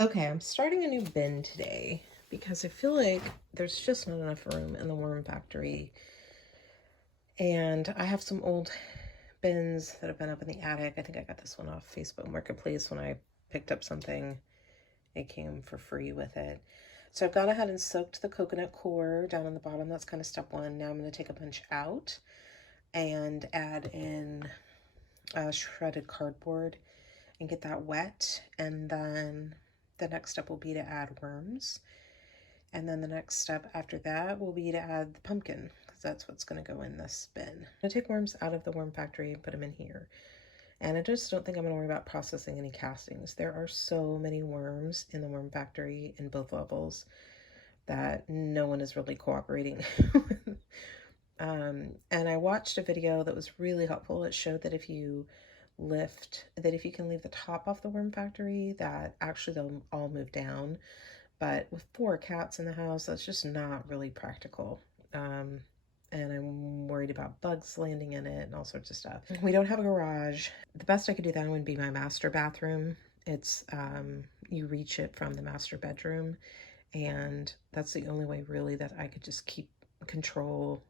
Okay, I'm starting a new bin today because I feel like there's just not enough room in the worm factory. And I have some old bins that have been up in the attic. I think I got this one off Facebook Marketplace when I picked up something. It came for free with it. So I've gone ahead and soaked the coconut core down on the bottom. That's kind of step one. Now I'm going to take a bunch out and add in shredded cardboard and get that wet. And then the next step will be to add worms. And then the next step after that will be to add the pumpkin, because that's what's going to go in this bin. I'm going to take worms out of the worm factory and put them in here. And I just don't think I'm going to worry about processing any castings. There are so many worms in the worm factory in both levels that no one is really cooperating with. And I watched a video that was really helpful. It showed that if you can leave the top off the worm factory, that actually they'll all move down. But with 4 cats in the house, that's just not really practical. And I'm worried about bugs landing in it and all sorts of stuff. We don't have a garage. The best I could do then would be my master bathroom. It's, you reach it from the master bedroom, and that's the only way really that I could just keep control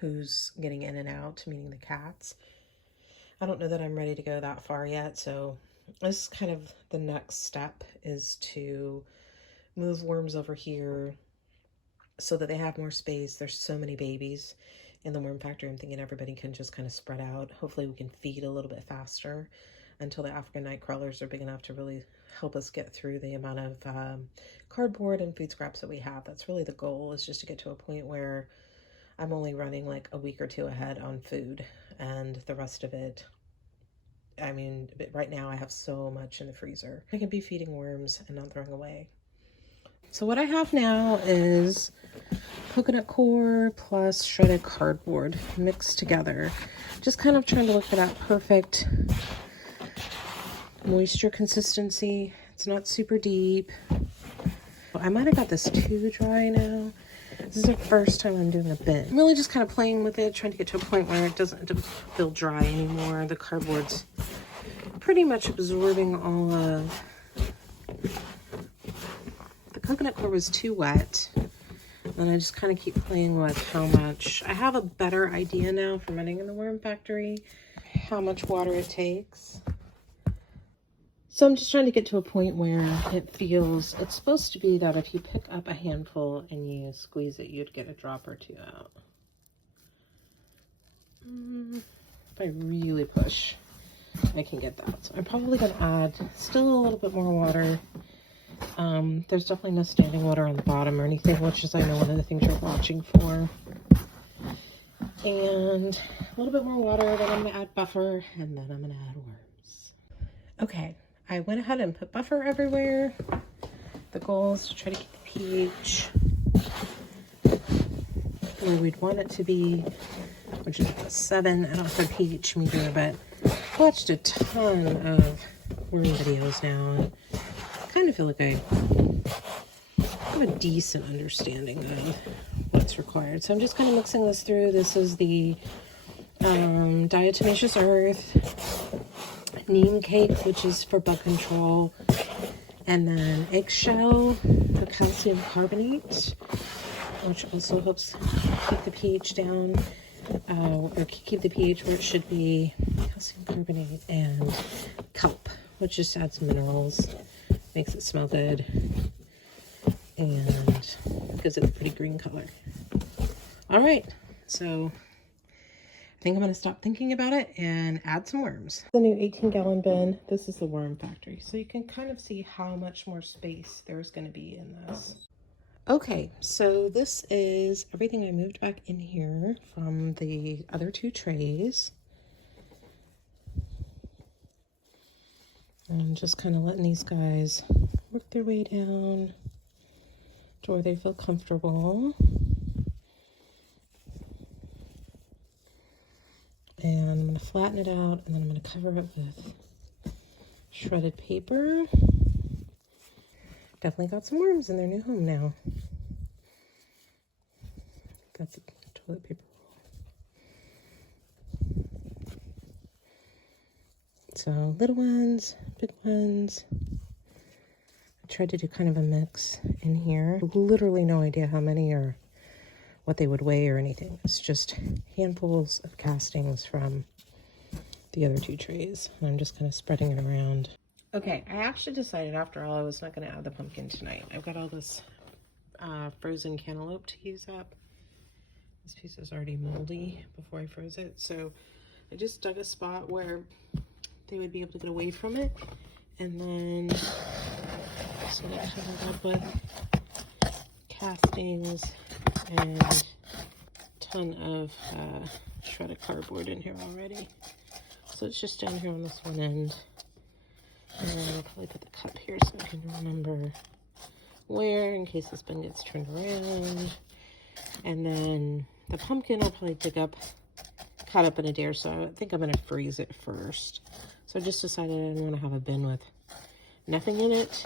who's getting in and out, meaning the cats. I don't know that I'm ready to go that far yet, so this is kind of the next step, is to move worms over here so that they have more space. There's so many babies in the worm factory. I'm thinking everybody can just kind of spread out. Hopefully we can feed a little bit faster until the African night crawlers are big enough to really help us get through the amount of cardboard and food scraps that we have. That's really the goal, is just to get to a point where I'm only running like a week or 2 ahead on food, and the rest of it, I mean, right now I have so much in the freezer. I can be feeding worms and not throwing away. So what I have now is coconut core plus shredded cardboard mixed together. Just kind of trying to look for that perfect moisture consistency. It's not super deep. I might have got this too dry now. This is the first time I'm doing a bin. I'm really just kind of playing with it, trying to get to a point where it doesn't feel dry anymore. The cardboard's pretty much absorbing all of... The coconut core was too wet. And I just kind of keep playing with how much. I have a better idea now from running in the worm factory, how much water it takes. So I'm just trying to get to a point where it feels, it's supposed to be that if you pick up a handful and you squeeze it, you'd get a drop or 2 out. If I really push, I can get that. So I'm probably going to add still a little bit more water. There's definitely no standing water on the bottom or anything, which is, I know, one of the things you're watching for. And a little bit more water, then I'm going to add buffer, and then I'm going to add worms. Okay, I went ahead and put buffer everywhere. The goal is to try to keep the pH where we'd want it to be, which is a 7. I don't have a pH meter, but I've watched a ton of worm videos now, and I kind of feel like I have a decent understanding of what's required. So I'm just kind of mixing this through. This is the diatomaceous earth, neem cake, which is for bug control, and then eggshell for calcium carbonate, which also helps keep the pH down, or keep the pH where it should be. Calcium carbonate and kelp, which just adds minerals, makes it smell good, and gives it a pretty green color. All right, so I think I'm going to stop thinking about it and add some worms. The new 18-gallon bin. This is the worm factory, so you can kind of see how much more space there's going to be in this. Okay, so this is everything I moved back in here from the other 2 trays. And just kind of letting these guys work their way down to where they feel comfortable. And I'm going to flatten it out, and then I'm going to cover it with shredded paper. Definitely got some worms in their new home now. Got the toilet paper roll. So little ones, big ones. tried to do kind of a mix in here. Literally no idea how many or what they would weigh or anything. It's just handfuls of castings from the other 2 trays. And I'm just kind of spreading it around. Okay, I actually decided after all I was not going to add the pumpkin tonight. I've got all this frozen cantaloupe to use up. This piece is already moldy before I froze it. So I just dug a spot where they would be able to get away from it. And then just going to cover it up with castings and a ton of shredded cardboard in here already. So it's just down here on this one end. And then I'll probably put the cup here so I can remember where in case this bin gets turned around. And then the pumpkin I'll probably dig up, cut up in a day or so. I think I'm going to freeze it first. So I just decided I didn't want to have a bin with nothing in it.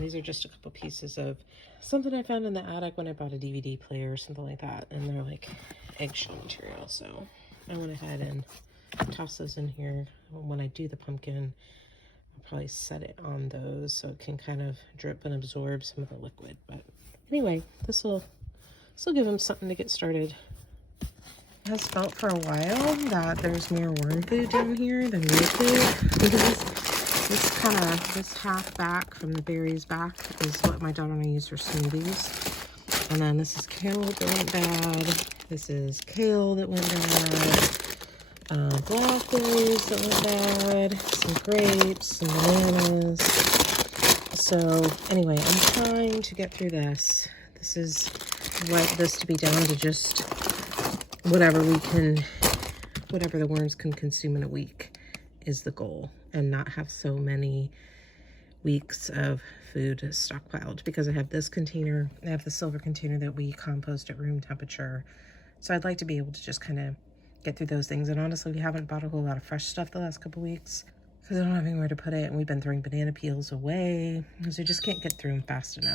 These are just a couple pieces of something I found in the attic when I bought a DVD player or something like that. And they're like eggshell material. So I went ahead and toss those in here. When I do the pumpkin, I'll probably set it on those so it can kind of drip and absorb some of the liquid. But anyway, this will give them something to get started. It has felt for a while that there's more worm food down here than real food, because this half back from the berries back is what my daughter and I use for smoothies. And then this is cantaloupe that went bad. This is kale that went bad. Blackberries that went bad. Some grapes, some bananas. So anyway, I'm trying to get through this. This is like this to be down to just whatever the worms can consume in a week is the goal, and not have so many weeks of food stockpiled, because I have this container, I have the silver container that we compost at room temperature. So I'd like to be able to just kind of get through those things. And honestly, we haven't bought a whole lot of fresh stuff the last couple weeks because I don't have anywhere to put it, and we've been throwing banana peels away because we just can't get through them fast enough.